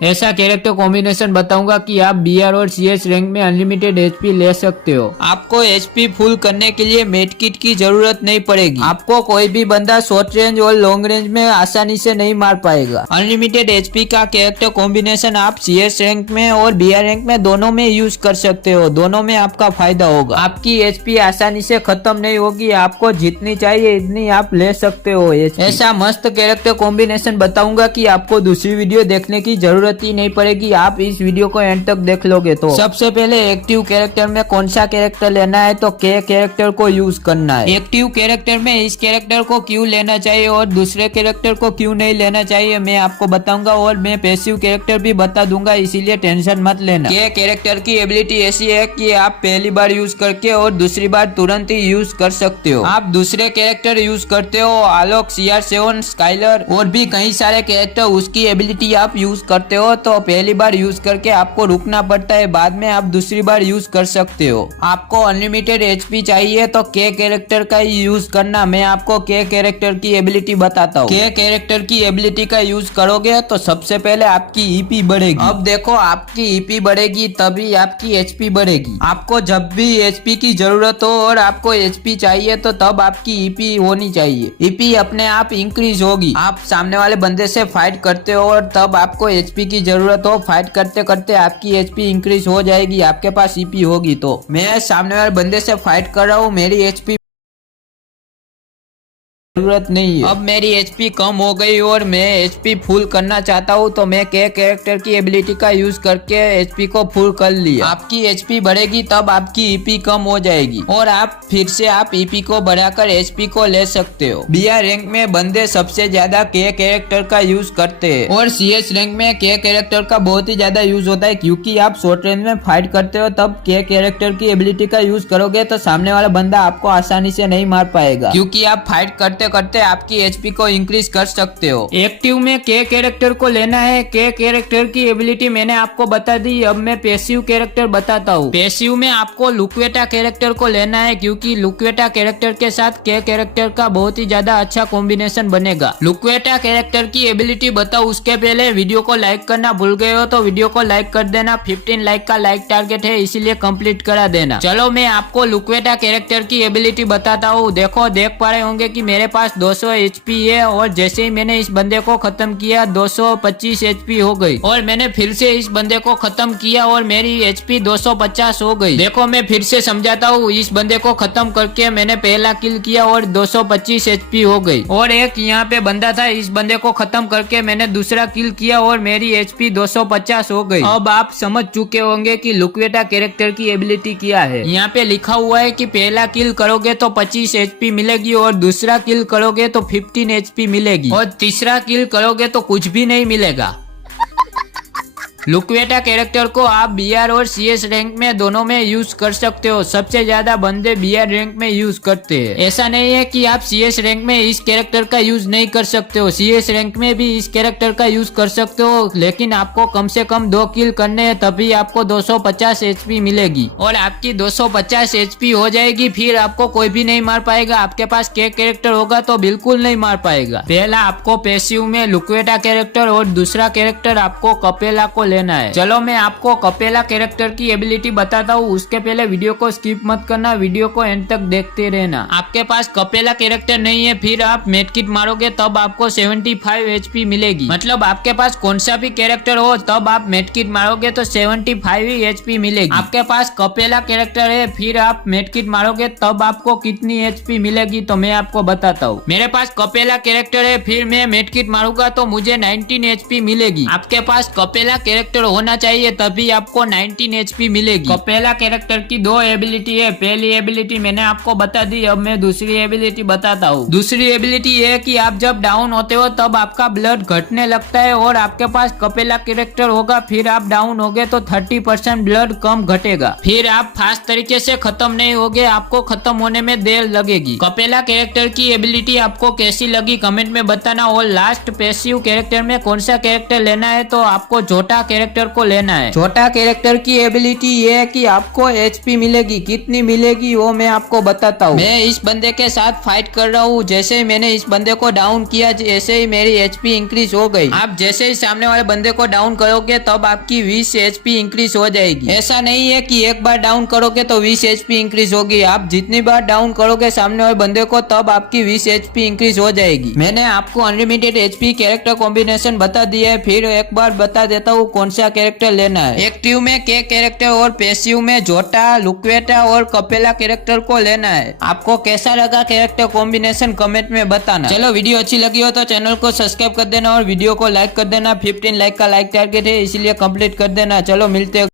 ऐसा character combination बताऊंगा कि आप बीआर और सीएस रैंक में अनलिमिटेड एचपी ले सकते हो। आपको एचपी फुल करने के लिए मेडकिट की जरूरत नहीं पड़ेगी। आपको कोई भी बंदा शॉर्ट रेंज और लॉन्ग रेंज में आसानी से नहीं मार पाएगा। अनलिमिटेड एचपी का कैरेक्टर कॉम्बिनेशन आप सीएस रैंक में और बीआर रैंक में दोनों में यूज कर सकते हो। दोनों में आपका फायदा होगा। आपकी एचपी आसानी से खत्म नहीं होगी। आपको जितनी चाहिए इतनी आप ले सकते हो। ऐसा मस्त कैरेक्टर कॉम्बिनेशन बताऊंगा कि आपको दूसरी वीडियो देखने की जरूरत ही नहीं पड़ेगी। आप इस वीडियो को एंड तक देख लोगे तो सबसे पहले एक्टिव कैरेक्टर में कौन सा कैरेक्टर लेना है तो के कैरेक्टर को यूज करना है। एक्टिव कैरेक्टर में इस कैरेक्टर को क्यों लेना चाहिए और दूसरे कैरेक्टर को क्यों नहीं लेना चाहिए मैं आपको बताऊंगा और मैं पैसिव कैरेक्टर भी बता दूंगा, इसीलिए टेंशन मत लेना। के कैरेक्टर की एबिलिटी ऐसी है कि आप पहली बार यूज करके और दूसरी बार तुरंत ही यूज कर सकते हो। आप दूसरे कैरेक्टर यूज करते हो आलोक, CR7, स्काइलर और भी कई सारे कैरेक्टर, उसकी एबिलिटी आप यूज करते हो तो पहली बार यूज करके आपको रुकना पड़ता है, बाद में आप दूसरी बार यूज कर सकते हो। आपको अनलिमिटेड एचपी चाहिए तो के कैरेक्टर का ही यूज करना। मैं आपको के कैरेक्टर की एबिलिटी बताता हूँ। के कैरेक्टर की एबिलिटी का यूज करोगे तो सबसे पहले आपकी ईपी बढ़ेगी। अब देखो आपकी ईपी बढ़ेगी तभी आपकी एचपी बढ़ेगी। आपको जब भी एचपी की जरूरत हो और आपको एचपी चाहिए तो तब आपकी ईपी होनी चाहिए। ईपी अपने आप इंक्रीज होगी। आप सामने वाले बंदे से फाइट करते हो और तब आपको एचपी की जरूरत हो, फाइट करते करते आपकी एचपी इंक्रीज हो जाएगी, आपके पास ईपी होगी। तो मैं सामने वाले बंदे से फाइट कर रहा हूँ, मेरी एचपी जरूरत नहीं है। अब मेरी एचपी कम हो गई और मैं एचपी फुल करना चाहता हूँ तो मैं के कैरेक्टर की एबिलिटी का यूज करके एचपी को फुल कर लिया। आपकी एचपी बढ़ेगी तब आपकी ईपी कम हो जाएगी और आप फिर से आप ईपी को बढ़ाकर एचपी को ले सकते हो। बीआर रैंक में बंदे सबसे ज्यादा के कैरेक्टर का यूज करते हैं और सीएस रैंक में के कैरेक्टर का बहुत ही ज्यादा यूज होता है, क्योंकि आप शॉर्ट रेंज में फाइट करते हो तब के कैरेक्टर की एबिलिटी का यूज करोगे तो सामने वाला बंदा आपको आसानी से नहीं मार पाएगा, क्योंकि आप फाइट करते करते आपकी एचपी को इंक्रीज कर सकते हो। एक्टिव में के कैरेक्टर को लेना है। के कैरेक्टर की एबिलिटी मैंने आपको बता दी। अब मैं पैसिव कैरेक्टर बताता हूँ। पैसिव में आपको लुक्वेटा कैरेक्टर को लेना है, क्योंकि लुक्वेटा कैरेक्टर के साथ के कैरेक्टर का बहुत ही ज्यादा अच्छा कॉम्बिनेशन बनेगा। लुक्वेटा कैरेक्टर की एबिलिटी बताओ उसके पहले वीडियो को लाइक करना भूल गए हो तो वीडियो को लाइक कर देना। 15 लाइक का लाइक टारगेट है, इसीलिए कंप्लीट करा देना। चलो मैं आपको लुक्वेटा कैरेक्टर की एबिलिटी बताता हूँ। देखो देख पा रहे होंगे कि मेरे पास 200 एचपी है और जैसे ही मैंने इस बंदे को खत्म किया 225 एचपी हो गई और मैंने फिर से इस बंदे को खत्म किया और मेरी एचपी 250 हो गई। देखो मैं फिर से समझाता हूँ। इस बंदे को खत्म करके मैंने पहला किल किया और 225 एचपी हो गई और एक यहाँ पे बंदा था, इस बंदे को खत्म करके मैंने दूसरा किल किया और मेरी एचपी 250 हो गई। अब आप समझ चुके होंगे कि लुक्वेटा कैरेक्टर की एबिलिटी क्या है। यहाँ पे लिखा हुआ है कि पहला किल करोगे तो 25 एचपी मिलेगी और दूसरा किल करोगे तो 15 एचपी मिलेगी और तीसरा किल करोगे तो कुछ भी नहीं मिलेगा। लुक्वेटा कैरेक्टर को आप बीआर और सीएस रैंक में दोनों में यूज कर सकते हो। सबसे ज्यादा बंदे बीआर रैंक में यूज करते हैं। ऐसा नहीं है कि आप सीएस रैंक में इस कैरेक्टर का यूज नहीं कर सकते हो। सीएस रैंक में भी इस कैरेक्टर का यूज कर सकते हो, लेकिन आपको कम से कम 2 किल करने हैं, तभी आपको 250 एचपी मिलेगी और आपकी 250 एचपी हो जाएगी। फिर आपको कोई भी नहीं मार पाएगा। आपके पास के कैरेक्टर होगा तो बिल्कुल नहीं मार पाएगा। पहला आपको पैसिव में लुक्वेटा कैरेक्टर और दूसरा कैरेक्टर आपको कपेला को लेना है। चलो मैं आपको कपेला कैरेक्टर की एबिलिटी बताता हूँ। उसके पहले वीडियो को स्किप मत करना, वीडियो को एंड तक देखते रहना। आपके पास कपेला कैरेक्टर नहीं है, फिर आप मेडकिट मारोगे तब आपको 75 एचपी मिलेगी। मतलब आपके पास कौन सा भी कैरेक्टर हो तब आप मेडकिट मारोगे तो 75 ही एचपी मिलेगी। आपके पास कपेला कैरेक्टर है, फिर आप मेडकिट मारोगे तब आपको कितनी एचपी मिलेगी तो मैं आपको बताता हूँ। मेरे पास कपेला कैरेक्टर है, फिर मैं मेडकिट मारूंगा तो मुझे 19 एचपी मिलेगी। आपके पास कपेला कैरेक्टर होना चाहिए तभी आपको 19 एचपी मिलेगी। कपेला कैरेक्टर की 2 एबिलिटी है। पहली एबिलिटी मैंने आपको बता दी, अब मैं दूसरी एबिलिटी बताता हूँ। दूसरी एबिलिटी है कि आप जब डाउन होते हो तब आपका ब्लड घटने लगता है और आपके पास कपेला कैरेक्टर होगा, फिर आप डाउन हो गए तो 30% ब्लड कम घटेगा। फिर आप फास्ट तरीके से खत्म नहीं होगे, आपको खत्म होने में देर लगेगी। कपेला कैरेक्टर की एबिलिटी आपको कैसी लगी कमेंट में बताना। और लास्ट पैसिव कैरेक्टर में कौन सा कैरेक्टर लेना है तो आपको जोटा कैरेक्टर को लेना है। छोटा कैरेक्टर की एबिलिटी ये है कि आपको एचपी मिलेगी, कितनी मिलेगी वो मैं आपको बताता हूँ। मैं इस बंदे के साथ फाइट कर रहा हूँ, जैसे ही मैंने इस बंदे को डाउन किया जैसे ही मेरी एचपी इंक्रीज हो गई। आप जैसे ही सामने वाले बंदे को डाउन करोगे तब आपकी 20 एचपी इंक्रीज हो जाएगी। ऐसा नहीं है कि एक बार डाउन करोगे तो 20 एचपी इंक्रीज होगी, आप जितनी बार डाउन करोगे सामने वाले बंदे को तब आपकी 20 एचपी इंक्रीज हो जाएगी। मैंने आपको अनलिमिटेड एचपी कैरेक्टर कॉम्बिनेशन बता दिया है, फिर एक बार बता देता हूँ कौन सा कैरेक्टर लेना है। एक्टिव में के कैरेक्टर और पैसिव में जोटा, लुक्वेटा और कपेला कैरेक्टर को लेना है। आपको कैसा लगा कैरेक्टर कॉम्बिनेशन कमेंट में बताना। चलो वीडियो अच्छी लगी हो तो चैनल को सब्सक्राइब कर देना और वीडियो को लाइक कर देना। 15 लाइक का लाइक टारगेट है इसलिए कंप्लीट कर देना। चलो मिलते हैं।